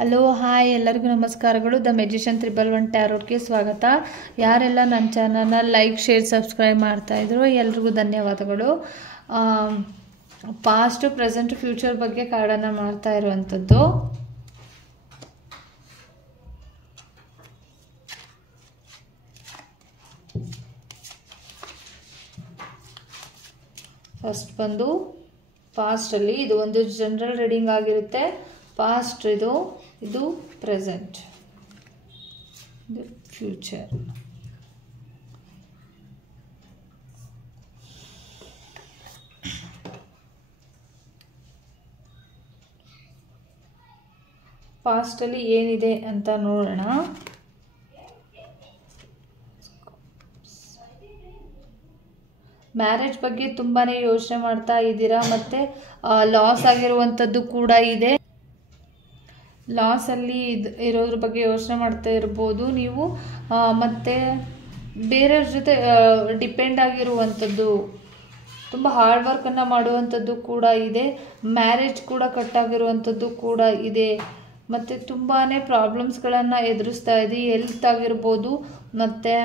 Hello hi ಎಲ್ಲರಿಗೂ ನಮಸ್ಕಾರಗಳು. The magician 111 ಟ್ಯಾರೋಟ್ಗೆ ಸ್ವಾಗತ. ಯಾರೆಲ್ಲ ನನ್ನ ಚಾನಲ್ನ ಲೈಕ್ ಶೇರ್ ಸಬ್ಸ್ಕ್ರೈಬ್ ಮಾಡ್ತಾಯಿದ್ರು ಎಲ್ರಿಗೂ ಧನ್ಯವಾದಗಳು. ಪಾಸ್ಟ್ ಪ್ರೆಸೆಂಟ್ ಫ್ಯೂಚರ್ ಬಗ್ಗೆ ಕಾರ್ಡನ್ನು ಮಾಡ್ತಾ ಇರುವಂಥದ್ದು. ಫಸ್ಟ್ ಬಂದು ಪಾಸ್ಟಲ್ಲಿ ಇದು ಒಂದು ಜನರಲ್ ರೀಡಿಂಗ್ ಆಗಿರುತ್ತೆ. ಪಾಸ್ಟ್ ಇದು ಪ್ರೆಸೆಂಟ್, ಇದು ಫ್ಯೂಚರ್. ಪಾಸ್ಟಲ್ಲಿ ಏನಿದೆ ಅಂತ ನೋಡೋಣ. ಮ್ಯಾರೇಜ್ ಬಗ್ಗೆ ತುಂಬಾ ಯೋಚನೆ ಮಾಡ್ತಾ ಇದ್ದೀರಾ, ಮತ್ತು ಲಾಸ್ ಆಗಿರುವಂಥದ್ದು ಕೂಡ ಇದೆ. ಲಾಸಲ್ಲಿ ಇರೋದ್ರ ಬಗ್ಗೆ ಯೋಚನೆ ಮಾಡ್ತಾ ಇರ್ಬೋದು ನೀವು. ಮತ್ತು ಬೇರೆಯವ್ರ ಜೊತೆ ಡಿಪೆಂಡ್ ಆಗಿರುವಂಥದ್ದು, ತುಂಬ ಹಾರ್ಡ್ ವರ್ಕನ್ನು ಮಾಡುವಂಥದ್ದು ಕೂಡ ಇದೆ. ಮ್ಯಾರೇಜ್ ಕೂಡ ಕಟ್ಟಾಗಿರುವಂಥದ್ದು ಕೂಡ ಇದೆ. ಮತ್ತು ತುಂಬಾ ಪ್ರಾಬ್ಲಮ್ಸ್ಗಳನ್ನು ಎದುರಿಸ್ತಾ ಇದೆ. ಹೆಲ್ತ್ ಆಗಿರ್ಬೋದು, ಮತ್ತು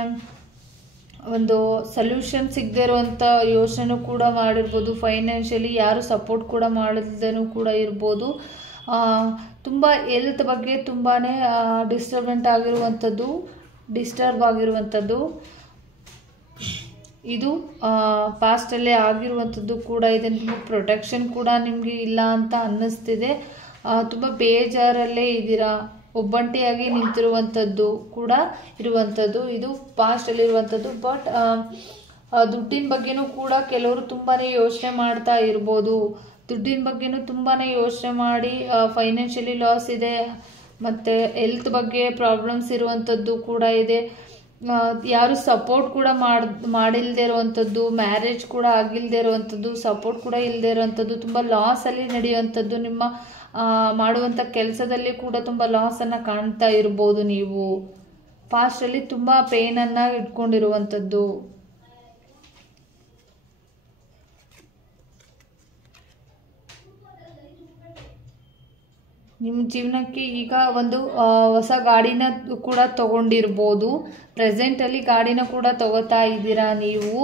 ಒಂದು ಸೊಲ್ಯೂಷನ್ ಸಿಗದೇ ಇರುವಂಥ ಯೋಚನೆ ಕೂಡ ಮಾಡಿರ್ಬೋದು. ಫೈನಾನ್ಷಿಯಲಿ ಯಾರು ಸಪೋರ್ಟ್ ಕೂಡ ಮಾಡಲ್ದೇನೂ ಕೂಡ ಇರ್ಬೋದು. ತುಂಬ ಹೆಲ್ತ್ ಬಗ್ಗೆ ತುಂಬಾ ಡಿಸ್ಟರ್ಬ್ ಆಗಿರುವಂಥದ್ದು ಇದು ಪಾಸ್ಟಲ್ಲೇ ಆಗಿರುವಂಥದ್ದು ಕೂಡ ಇದೆ. ನಿಮ್ಮ ಪ್ರೊಟೆಕ್ಷನ್ ಕೂಡ ನಿಮಗೆ ಇಲ್ಲ ಅಂತ ಅನ್ನಿಸ್ತಿದೆ. ತುಂಬ ಬೇಜಾರಲ್ಲೇ ಇದ್ದೀರಾ, ಒಬ್ಬಂಟಿಯಾಗಿ ನಿಂತಿರುವಂಥದ್ದು ಕೂಡ ಇರುವಂಥದ್ದು ಇದು ಪಾಸ್ಟಲ್ಲಿರುವಂಥದ್ದು. ಬಟ್ ದುಡ್ಡಿನ ಬಗ್ಗೆನೂ ಕೂಡ ಕೆಲವರು ತುಂಬಾ ಯೋಚನೆ ಮಾಡ್ತಾ ಇರ್ಬೋದು. ದುಡ್ಡಿನ ಬಗ್ಗೆನೂ ತುಂಬಾ ಯೋಚನೆ ಮಾಡಿ ಫೈನಾನ್ಷಿಯಲಿ ಲಾಸ್ ಇದೆ, ಮತ್ತು ಹೆಲ್ತ್ ಬಗ್ಗೆ ಪ್ರಾಬ್ಲಮ್ಸ್ ಇರುವಂಥದ್ದು ಕೂಡ ಇದೆ. ಯಾರು ಸಪೋರ್ಟ್ ಕೂಡ ಮಾಡಿಲ್ಲದೆ ಇರುವಂಥದ್ದು, ಮ್ಯಾರೇಜ್ ಕೂಡ ಆಗಿಲ್ಲದೆ ಇರುವಂಥದ್ದು, ಸಪೋರ್ಟ್ ಕೂಡ ಇಲ್ಲದೆ ಇರುವಂಥದ್ದು, ತುಂಬ ಲಾಸಲ್ಲಿ ನಡೆಯುವಂಥದ್ದು. ನಿಮ್ಮ ಮಾಡುವಂಥ ಕೆಲಸದಲ್ಲಿ ಕೂಡ ತುಂಬ ಲಾಸನ್ನು ಕಾಣ್ತಾ ಇರ್ಬೋದು. ನೀವು ಪಾಸ್ಟಲ್ಲಿ ತುಂಬ ಪೇನನ್ನು ಇಟ್ಕೊಂಡಿರುವಂಥದ್ದು. ನಿಮ್ಮ ಜೀವನಕ್ಕೆ ಈಗ ಒಂದು ಹೊಸ ಗಾಡಿನ ಕೂಡ ತಗೊಂಡಿರ್ಬೋದು. ಪ್ರೆಸೆಂಟಲ್ಲಿ ಗಾಡಿನ ಕೂಡ ತಗೋತಾ ಇದ್ದೀರಾ ನೀವು.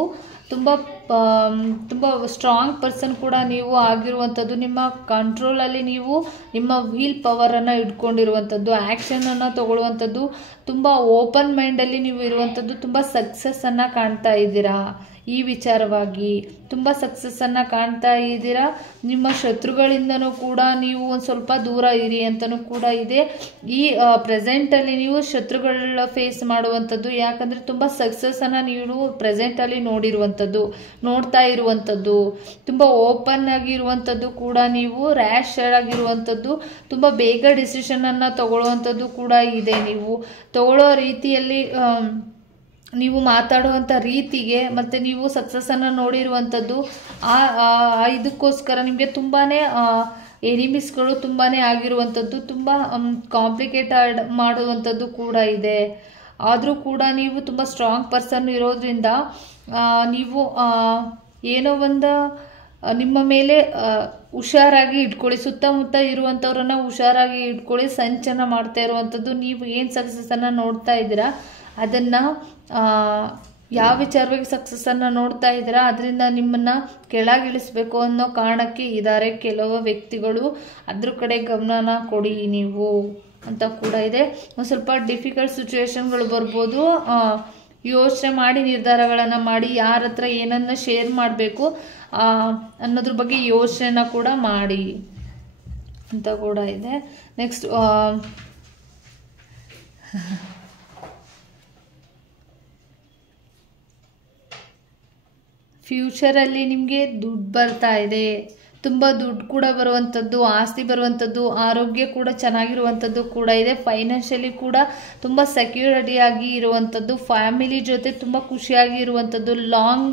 ತುಂಬ ಸ್ಟ್ರಾಂಗ್ ಪರ್ಸನ್ ಕೂಡ ನೀವು ಆಗಿರುವಂಥದ್ದು. ನಿಮ್ಮ ಕಂಟ್ರೋಲಲ್ಲಿ ನೀವು ನಿಮ್ಮ ವೀಲ್ ಪವರನ್ನು ಇಟ್ಕೊಂಡಿರುವಂಥದ್ದು, ಆ್ಯಕ್ಷನನ್ನು ತಗೊಳ್ಳುವಂಥದ್ದು, ತುಂಬ ಓಪನ್ ಮೈಂಡಲ್ಲಿ ನೀವು ಇರುವಂಥದ್ದು. ತುಂಬ ಸಕ್ಸಸ್ಸನ್ನು ಕಾಣ್ತಾ ಇದ್ದೀರಾ. ಈ ವಿಚಾರವಾಗಿ ತುಂಬ ಸಕ್ಸಸ್ಸನ್ನು ಕಾಣ್ತಾ ಇದ್ದೀರಾ. ನಿಮ್ಮ ಶತ್ರುಗಳಿಂದನೂ ಕೂಡ ನೀವು ಒಂದು ಸ್ವಲ್ಪ ದೂರ ಇರಿ ಅಂತಲೂ ಕೂಡ ಇದೆ. ಈ ಪ್ರೆಸೆಂಟಲ್ಲಿ ನೀವು ಶತ್ರುಗಳ ಫೇಸ್ ಮಾಡುವಂಥದ್ದು, ಯಾಕಂದರೆ ತುಂಬ ಸಕ್ಸಸ್ಸನ್ನು ನೀವು ಪ್ರೆಸೆಂಟಲ್ಲಿ ನೋಡ್ತಾ ಇರುವಂಥದ್ದು. ತುಂಬ ಓಪನ್ ಆಗಿರುವಂಥದ್ದು ಕೂಡ ನೀವು. ರ್ಯಾಶ್ ಆಗಿರುವಂಥದ್ದು, ತುಂಬ ಬೇಗ ಡಿಸಿಷನನ್ನು ತಗೊಳ್ಳುವಂಥದ್ದು ಕೂಡ ಇದೆ. ನೀವು ತಗೊಳ್ಳೋ ರೀತಿಯಲ್ಲಿ, ನೀವು ಮಾತಾಡುವಂಥ ರೀತಿಗೆ, ಮತ್ತು ನೀವು ಸಕ್ಸಸ್ಸನ್ನು ನೋಡಿರುವಂಥದ್ದು, ಇದಕ್ಕೋಸ್ಕರ ನಿಮಗೆ ತುಂಬಾ ಎನಿಮೀಸ್ಗಳು ತುಂಬಾ ಆಗಿರುವಂಥದ್ದು, ತುಂಬ ಕಾಂಪ್ಲಿಕೇಟೆಡ್ ಮಾಡುವಂಥದ್ದು ಕೂಡ ಇದೆ. ಆದರೂ ಕೂಡ ನೀವು ತುಂಬ ಸ್ಟ್ರಾಂಗ್ ಪರ್ಸನ್ ಇರೋದ್ರಿಂದ ನೀವು ಏನೋ ಒಂದು ನಿಮ್ಮ ಮೇಲೆ ಹುಷಾರಾಗಿ ಇಟ್ಕೊಳ್ಳಿ. ಸುತ್ತಮುತ್ತ ಇರುವಂಥವ್ರನ್ನ ಹುಷಾರಾಗಿ ಇಟ್ಕೊಳ್ಳಿ. ಸಂಚನ ಮಾಡ್ತಾ ಇರುವಂಥದ್ದು. ನೀವು ಏನು ಸಕ್ಸಸ್ಸನ್ನು ನೋಡ್ತಾ ಇದ್ದೀರಾ, ಅದನ್ನು ಯಾವ ವಿಚಾರವಾಗಿ ಸಕ್ಸಸ್ಸನ್ನು ನೋಡ್ತಾ ಇದ್ದೀರಾ, ಅದರಿಂದ ನಿಮ್ಮನ್ನು ಕೆಳಗಿಳಿಸ್ಬೇಕು ಅನ್ನೋ ಕಾರಣಕ್ಕೆ ಇದ್ದಾರೆ ಕೆಲವು ವ್ಯಕ್ತಿಗಳು. ಅದ್ರ ಕಡೆ ಗಮನನ ಕೊಡಿ ನೀವು ಅಂತ ಕೂಡ ಇದೆ. ಒಂದು ಸ್ವಲ್ಪ ಡಿಫಿಕಲ್ಟ್ ಸಿಚುವೇಶನ್ಗಳು ಬರ್ಬೋದು. ಯೋಚನೆ ಮಾಡಿ ನಿರ್ಧಾರಗಳನ್ನು ಮಾಡಿ, ಯಾರ ಹತ್ರ ಏನನ್ನು ಶೇರ್ ಮಾಡಬೇಕು ಅನ್ನೋದ್ರ ಬಗ್ಗೆ ಯೋಚನೆನ ಕೂಡ ಮಾಡಿ ಅಂತ ಕೂಡ ಇದೆ. ನೆಕ್ಸ್ಟ್ ಫ್ಯೂಚರಲ್ಲಿ ನಿಮಗೆ ದುಡ್ಡು ಬರ್ತಾ ಇದೆ. ತುಂಬ ದುಡ್ಡು ಕೂಡ ಬರುವಂಥದ್ದು, ಆಸ್ತಿ ಬರುವಂಥದ್ದು, ಆರೋಗ್ಯ ಕೂಡ ಚೆನ್ನಾಗಿರುವಂಥದ್ದು ಕೂಡ ಇದೆ. ಫೈನಾನ್ಷಿಯಲಿ ಕೂಡ ತುಂಬ ಸೆಕ್ಯೂರಿಟಿಯಾಗಿ ಇರುವಂಥದ್ದು, ಫ್ಯಾಮಿಲಿ ಜೊತೆ ತುಂಬ ಖುಷಿಯಾಗಿ ಇರುವಂಥದ್ದು, ಲಾಂಗ್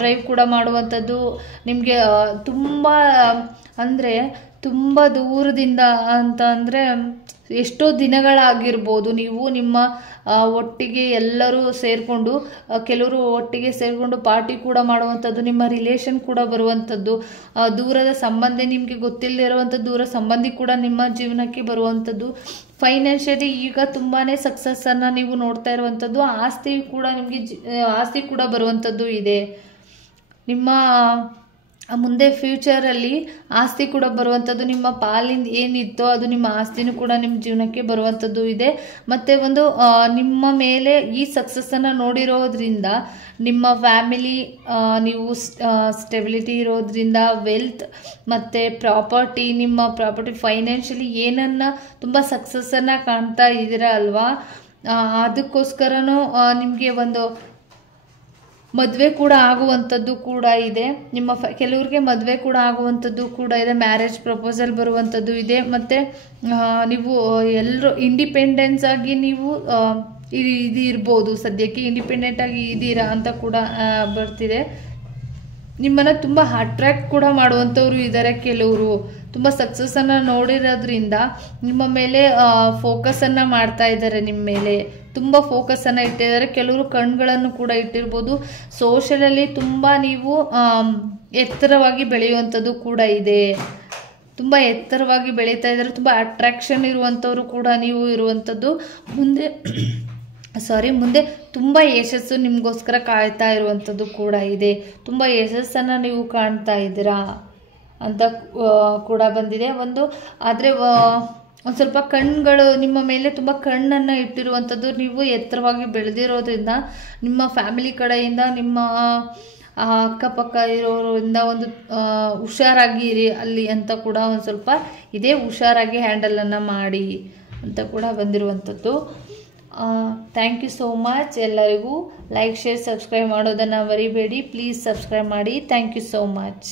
ಡ್ರೈವ್ ಕೂಡ ಮಾಡುವಂಥದ್ದು. ನಿಮಗೆ ತುಂಬ ಅಂದರೆ ತುಂಬ ದೂರದಿಂದ ಅಂತ ಅಂದರೆ ಎಷ್ಟೋ ದಿನಗಳಾಗಿರ್ಬೋದು ನೀವು ನಿಮ್ಮ ಒಟ್ಟಿಗೆ ಎಲ್ಲರೂ ಸೇರಿಕೊಂಡು ಕೆಲವರು ಒಟ್ಟಿಗೆ ಸೇರಿಕೊಂಡು ಪಾರ್ಟಿ ಕೂಡ ಮಾಡುವಂಥದ್ದು, ನಿಮ್ಮ ರಿಲೇಷನ್ ಕೂಡ ಬರುವಂಥದ್ದು, ದೂರದ ಸಂಬಂಧ ನಿಮಗೆ ಗೊತ್ತಿಲ್ಲದೆ ಇರುವಂಥ ದೂರ ಸಂಬಂಧಿ ಕೂಡ ನಿಮ್ಮ ಜೀವನಕ್ಕೆ ಬರುವಂಥದ್ದು. ಫೈನಾನ್ಷಿಯಲಿ ಈಗ ತುಂಬಾ ಸಕ್ಸಸ್ಸನ್ನು ನೀವು ನೋಡ್ತಾ ಇರುವಂಥದ್ದು. ಆಸ್ತಿ ಕೂಡ ಬರುವಂಥದ್ದು ಇದೆ. ನಿಮ್ಮ ಮುಂದೆ ಫ್ಯೂಚರಲ್ಲಿ ಆಸ್ತಿ ಕೂಡ ಬರುವಂಥದ್ದು, ನಿಮ್ಮ ಪಾಲಿಂದ ಏನಿತ್ತೋ ಅದು ನಿಮ್ಮ ಆಸ್ತಿನೂ ಕೂಡ ನಿಮ್ಮ ಜೀವನಕ್ಕೆ ಬರುವಂಥದ್ದು ಇದೆ. ಮತ್ತು ಒಂದು ನಿಮ್ಮ ಮೇಲೆ ಈ ಸಕ್ಸಸ್ಸನ್ನು ನೋಡಿರೋದ್ರಿಂದ ನಿಮ್ಮ ಫ್ಯಾಮಿಲಿ, ನೀವು ಸ್ಟೆಬಿಲಿಟಿ ಇರೋದ್ರಿಂದ ವೆಲ್ತ್ ಮತ್ತು ಪ್ರಾಪರ್ಟಿ, ನಿಮ್ಮ ಪ್ರಾಪರ್ಟಿ ಫೈನಾನ್ಷಿಯಲಿ ಏನನ್ನು ತುಂಬ ಸಕ್ಸಸ್ಸನ್ನು ಕಾಣ್ತಾ ಇದ್ದೀರಾ ಅಲ್ವಾ, ಅದಕ್ಕೋಸ್ಕರನೂ ನಿಮಗೆ ಒಂದು ಮದುವೆ ಕೂಡ ಆಗುವಂಥದ್ದು ಕೂಡ ಇದೆ. ನಿಮ್ಮ ಕೆಲವ್ರಿಗೆ ಮದುವೆ ಕೂಡ ಆಗುವಂಥದ್ದು ಕೂಡ ಇದೆ. ಮ್ಯಾರೇಜ್ ಪ್ರಪೋಸಲ್ ಬರುವಂಥದ್ದು ಇದೆ. ಮತ್ತು ನೀವು ಎಲ್ಲರೂ ಇಂಡಿಪೆಂಡೆನ್ಸ್ ಆಗಿ ನೀವು ಇದು ಇರ್ಬೋದು, ಸದ್ಯಕ್ಕೆ ಇಂಡಿಪೆಂಡೆಂಟ್ ಆಗಿ ಇದ್ದೀರಾ ಅಂತ ಕೂಡ ಬರ್ತಿದೆ. ನಿಮ್ಮನ್ನು ತುಂಬ ಅಟ್ರ್ಯಾಕ್ಟ್ ಕೂಡ ಮಾಡುವಂಥವ್ರು ಇದ್ದಾರೆ. ಕೆಲವರು ತುಂಬ ಸಕ್ಸಸ್ಸನ್ನು ನೋಡಿರೋದ್ರಿಂದ ನಿಮ್ಮ ಮೇಲೆ ಫೋಕಸನ್ನು ಮಾಡ್ತಾ ಇದ್ದಾರೆ, ನಿಮ್ಮ ಮೇಲೆ ತುಂಬ ಫೋಕಸನ್ನು ಇಟ್ಟಿದ್ದಾರೆ. ಕೆಲವರು ಕಣ್ಗಳನ್ನು ಕೂಡ ಇಟ್ಟಿರ್ಬೋದು. ಸೋಷಲಲ್ಲಿ ತುಂಬ ನೀವು ಎತ್ತರವಾಗಿ ಬೆಳೆಯುವಂಥದ್ದು ಕೂಡ ಇದೆ. ತುಂಬ ಎತ್ತರವಾಗಿ ಬೆಳೀತಾ ಇದ್ದಾರೆ. ತುಂಬ ಅಟ್ರಾಕ್ಷನ್ ಇರುವಂಥವ್ರು ಕೂಡ ನೀವು ಇರುವಂಥದ್ದು. ಮುಂದೆ ತುಂಬ ಯಶಸ್ಸು ನಿಮಗೋಸ್ಕರ ಕಾಯ್ತಾ ಇರುವಂಥದ್ದು ಕೂಡ ಇದೆ. ತುಂಬ ಯಶಸ್ಸನ್ನು ನೀವು ಕಾಣ್ತಾ ಇದ್ದೀರಾ ಅಂತ ಕೂಡ ಬಂದಿದೆ. ಆದರೆ ಒಂದು ಸ್ವಲ್ಪ ಕಣ್ಗಳು ನಿಮ್ಮ ಮೇಲೆ ತುಂಬ ಕಣ್ಣನ್ನು ಇಟ್ಟಿರುವಂಥದ್ದು. ನೀವು ಎತ್ತರವಾಗಿ ಬೆಳೆದಿರೋದ್ರಿಂದ ನಿಮ್ಮ ಫ್ಯಾಮಿಲಿ ಕಡೆಯಿಂದ, ನಿಮ್ಮ ಅಕ್ಕಪಕ್ಕ ಇರೋರಿಂದ ಒಂದು ಹುಷಾರಾಗಿ ಇರಿ ಅಲ್ಲಿ ಅಂತ ಕೂಡ ಒಂದು ಸ್ವಲ್ಪ ಇದೇ, ಹುಷಾರಾಗಿ ಹ್ಯಾಂಡಲನ್ನು ಮಾಡಿ ಅಂತ ಕೂಡ ಬಂದಿರುವಂಥದ್ದು. Thank you so much. ಎಲ್ಲರಿಗೂ ಲೈಕ್, ಶೇರ್, ಸಬ್ಸ್ಕ್ರೈಬ್ ಮಾಡೋದನ್ನು ಮರಿಬೇಡಿ. ಪ್ಲೀಸ್ ಸಬ್ಸ್ಕ್ರೈಬ್ ಮಾಡಿ. Thank you so much.